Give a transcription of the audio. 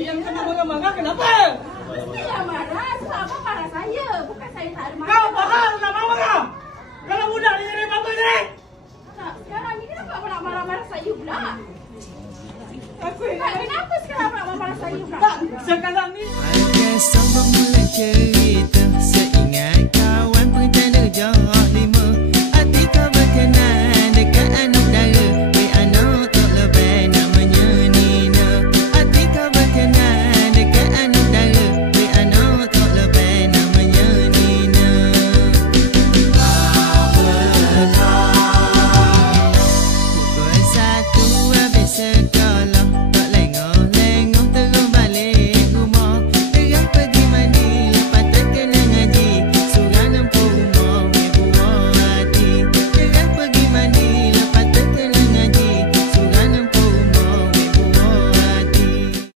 yang kena marah-marah kenapa? Mesti yang marah. Sebab abang marah saya. Bukan saya tak ada marah. Kau faham nak marah? Kalau budak ni jadi apa ni? Sekarang ni kenapa abang nak marah-marah saya pula? Aku ingat. Kenapa sekarang abang nak marah saya pula? Tak, sekarang ni. Harga sama mula cerita